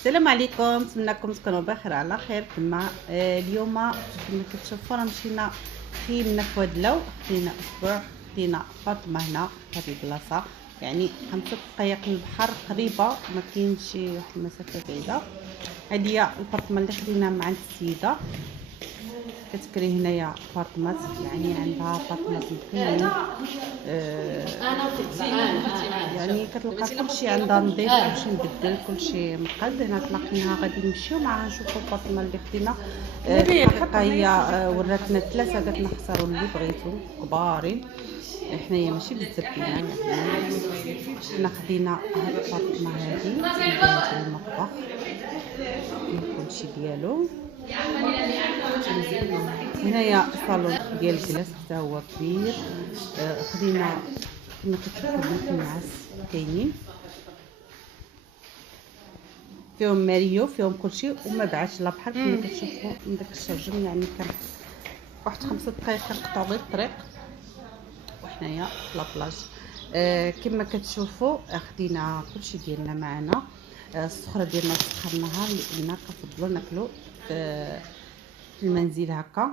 السلام عليكم، نتمنىكم تكونوا بخير على خير. كما اليوم كما كتشوفوا راه مشينا خيمنا في وادلو، خدينا اسبوع، خدينا فاطمه هنا في هذه البلاصه، يعني 5 دقائق من البحر، قريبه ما كاينش شي واحد المسافه بعيده. هذه هي الفاطمه اللي خدينا مع السيده كتكري هنايا فاطمه، يعني عندها فاطمه مكينين يعني كتلقى كلشي عندها نظيف، كلشي مبدل، كلشي مقاد. هنا تلاقيناها غادي نمشيو معاها نشوفوا الفاطمه اللي خدينا. الحقيقه هي وراتنا 3 قالت لنا اختاروا اللي بغيتو كبارين، حنايا ماشي بزاف كاينه، يعني حنا خدينا هاد الفاطمه هادي في المطبخ كلشي ديالو. هنايا صالون ديال الجلاس حتى هو كبير. خدينا كما كتشوفوا بنات النعاس كاينين فيهم ماريو، فيهم كلشي، وما بعدش لا بحال كما كتشوفوا من داك الشرجم، يعني كان واحد 5 دقائق كنقطعوا غير الطريق وحنايا في لابلاج. كما كتشوفوا خدينا كلشي ديالنا معنا. السخره ديالنا سخرناها لان كنفضلوا ناكلوا في المنزل هكا،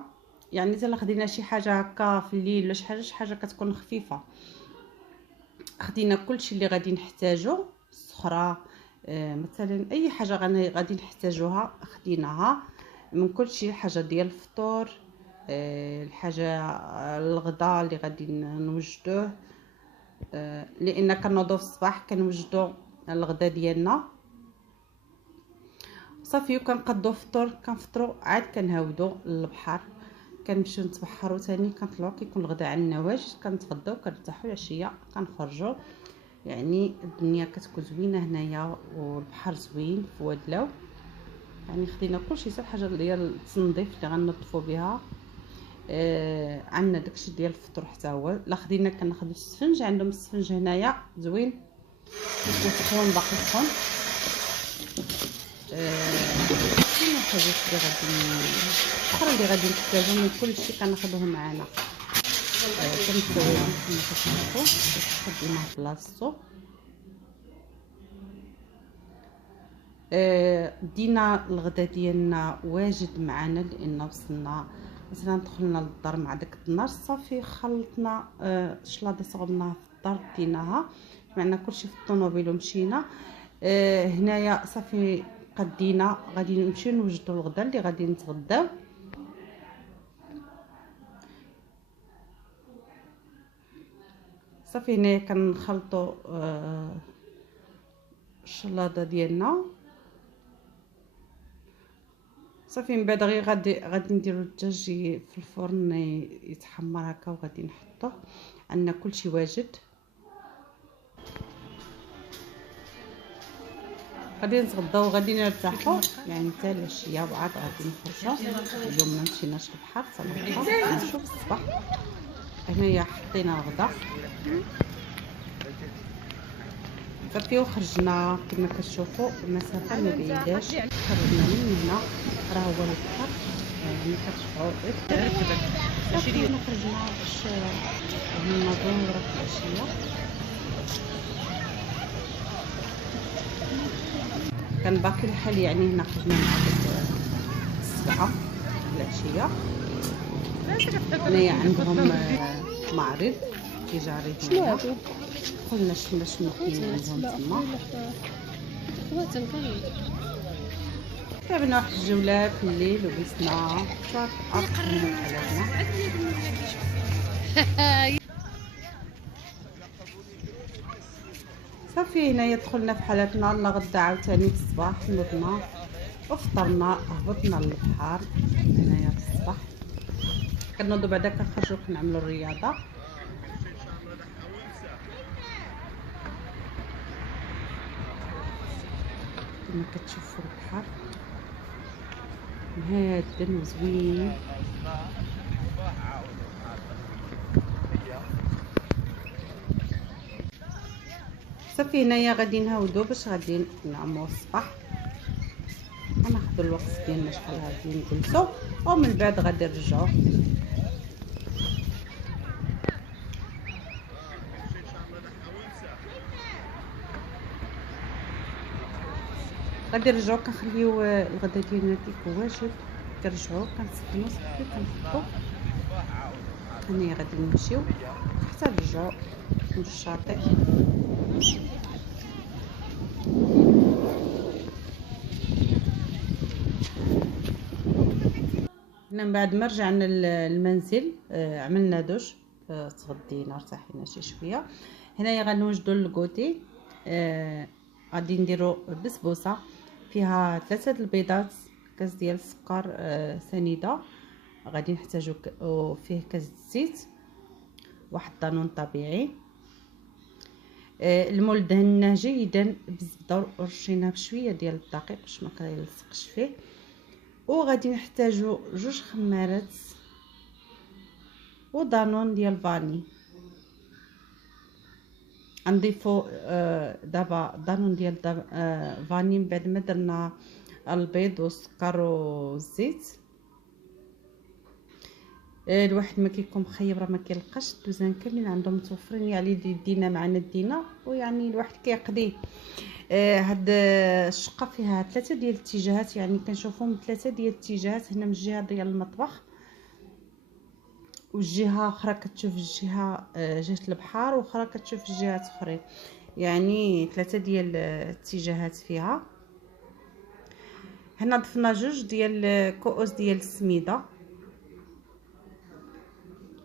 يعني اذا خدينا شي حاجه هكا في الليل ولا شي حاجه كتكون خفيفه. خدينا كلشي اللي غادي نحتاجو، السخره مثلا اي حاجه غادي نحتاجوها خديناها من كلشي. حاجه ديال الفطور، الحاجه الغداء اللي غادي نوجدوه، لان كنوضو في الصباح كنوجدو الغداء ديالنا صافي، وكنقضوا الفطور كنفطروا عاد كنهاودوا للبحر، كنمشيو نتبحروا ثاني، كنطلعوا كيكون الغداء عندنا واجد، كنتغداو كنرتاحوا، العشيه كنخرجوا. يعني الدنيا كتكون زوينه هنايا والبحر زوين في وادلو. يعني خدينا كلشي حتى الحاجه ديال التنظيف اللي غنظفوا بها. عندنا داكشي ديال الفطور حتى هو. لا خدينا كناخذوا السفنج، عندهم السفنج هنايا زوين سخون باقي سخون. كاين حاجات اللي غادي اخرى اللي غادي نحتاجو من كلشي كناخذوه معنا. كنسويهم كما كتشوفوا، خديناه بلاصتو. دينا الغدا ديالنا واجد معنا، لان وصلنا مثلا دخلنا للدار مع داك النار صافي خلطنا شلاضه صغبناها في الدار ديناها، معنا كلشي في الطوموبيل ومشينا. هنايا صافي قدينا غادي نمشيو نوجدوا الغدا اللي غادي نتغداو. صافي هنايا كنخلطوا الشلاضه ديالنا صافي. من بعد غير غادي نديرو الدجاج في الفرن يتحمر هكا، وغادي نحطوه. عندنا كلشي واجد، غادي نتغداو وغادي نرتاحوا، يعني حتى العشيه وعاد غادي نخرجوا. اليوم ما مشيناش للبحر صراحه، نشوف الصباح. هنايا حطينا الغدا صافي وخرجنا كما كتشوفوا، المسافه ما بعيداش، خرجنا من هنا راه هو البحر، يعني كتشوفوا صافي خرجنا باش نوضوا ورا العشيه. كان باقي الحال، يعني هنا خرجنا مع ديك 7 العشيه. هنايا عندهم معرض تجاري هنايا، قلنا شنو كاين عندهم تما. لعبنا واحد الجوله في الليل وبسنا صافي عرفنا حالاتنا. صافي هنايا دخلنا في حالاتنا. لا غدا عاوتاني في الصباح نوضنا وفطرنا، هبطنا للبحر. هنايا في الصباح كنوضو بعدا كنخرجو كنعملو الرياضه. كما كتشوفوا البحر مهادن وزوين. صافي هنايا غادي نهاودو باش غادي نعمو الصباح، غناخدو الوقت ديالنا شحال غادي نجلسو، ومن بعد غادي نرجعو. غادي نرجعو كنخليو الغدا ديالنا كيكون واجد، كنرجعو كنسخنو صافي كنحطو. هنايا غادي نمشيو حتى نرجعو للشاطئ. هنا من بعد ما رجعنا للمنزل عملنا دوش، تغدينا ارتاحينا شي شويه. هنايا غنوجدوا الكوتي. غادي نديرو بسبوسه فيها 3 البيضات، كاس ديال السكر سنيده، غادي نحتاجو فيه كاس الزيت، واحد الدانون طبيعي. المول دهناه جيدا بالزبده ورشيناه بشويه ديال الدقيق باش ما كيلصقش فيه. وغادي نحتاجو 2 خمارات ودانون ديال فاني. نضيفو دابا دانون ديال فاني من بعد ما درنا البيض والسكر والزيت. الواحد ما كيكون مخيب راه ما كيلقاش الدوزان كاملين عندهم متوفرين، يعني دينا معنا دينا، ويعني الواحد كيقضي. هاد الشقه فيها 3 ديال الاتجاهات، يعني كنشوفهم من 3 ديال الاتجاهات. هنا من الجهه ديال المطبخ، والجهه اخرى كتشوف الجهه جهه البحر، واخرى كتشوف الجهات اخرين، يعني 3 ديال الاتجاهات فيها. هنا ضفنا 2 ديال كؤوس ديال السميده،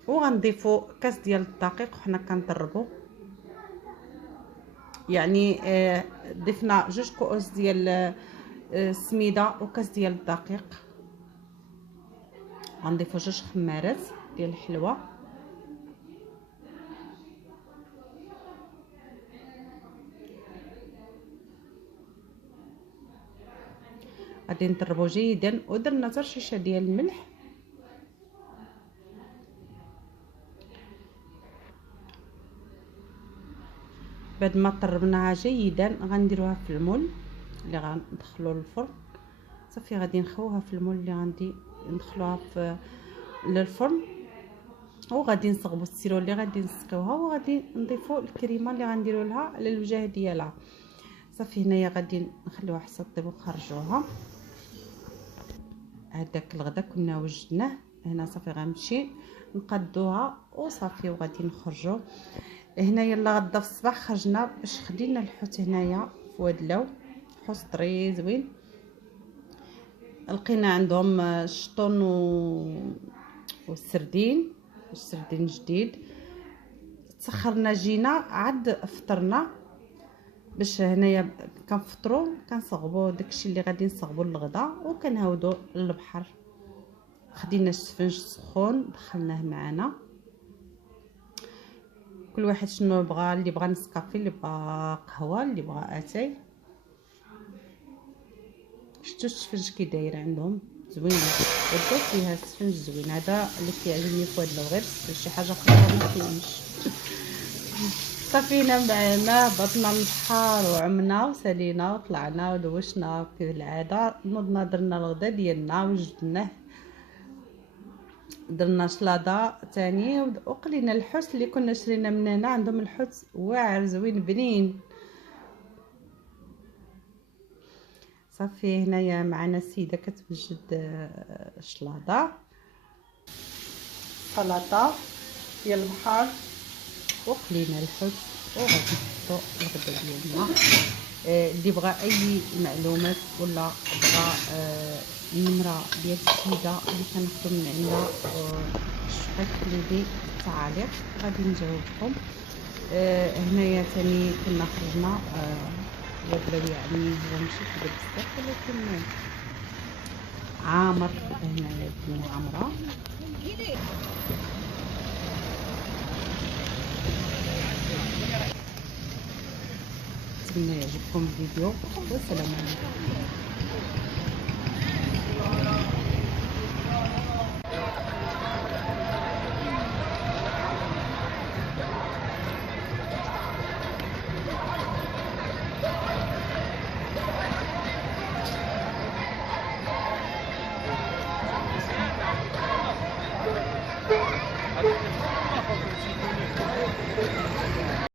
وغنضيفو كاس ديال الدقيق وحنا كنضربو. يعني ضفنا 2 كؤوس ديال السميده وكاس ديال الدقيق. غنضيفو 2 خمارات ديال الحلوى، غادي نضربو جيدا. ودرنا حتى رشيشه ديال الملح. بعد ما طربناها جيدا غنديروها في المول اللي غندخلو للفرن. صافي غادي نخوها في المول اللي غادي ندخلوها في للفرن، وغادي نصغبو السيرو اللي غادي نسقيوها، وغادي نضيفو الكريمه اللي غنديرو لها على الوجه ديالها. صافي هنايا غادي نخليوها حتى طيب ونخرجوها. هذاك الغدا كنا وجدناه هنا. صافي غنمشي نقادوها وصافي وغادي نخرجوا. هنا يلا غدا في الصباح خرجنا باش خدينا الحوت هنايا في واد اللو، حوت طري زوين. لقينا عندهم الشطون والسردين جديد. تسخرنا جينا عاد فطرنا باش هنايا كنفطروا كنصغبوا داكشي اللي غادي نصغبوا للغدا، وكنهاودوا للبحر. خدينا السفنج سخون دخلناه معنا، كل واحد شنو بغى، اللي بغى نسكافي، اللي بغى قهوه، اللي بغى اتاي. شفتوا السفنج كي داير عندهم زوين، ودو فيها السفنج زوين. هذا اللي كيعجبني في هذا غير شي حاجه اخرى ما كاينش. صافينا معنا هبطنا للبحر وعمنا وسالينا وطلعنا ودوشنا في العاده. نوضنا درنا الغدا ديالنا وجدناه، درنا شلاضه ثاني وقلينا الحوت اللي كنا شرينا من هنا. عندهم الحوت واعر زوين بنين. صافي هنايا معنا السيده كتوجد شلاضه، سلطه ديال البحر، وقلينا الحوت وغادي نحطو الغدا ديالنا. اللي بغى اي معلومات ولا بغى النمره ديال السيده اللي كناخذو من عندها كتكتبوا لي التعاليق غادي نجاوبكم. هنايا ثاني كنا خرجنا وبلا يعني هو ماشي كبير بزاف ولكن عامر. هنايا الدنيا عامره. نتمنى يعجبكم الفيديو والسلام عليكم.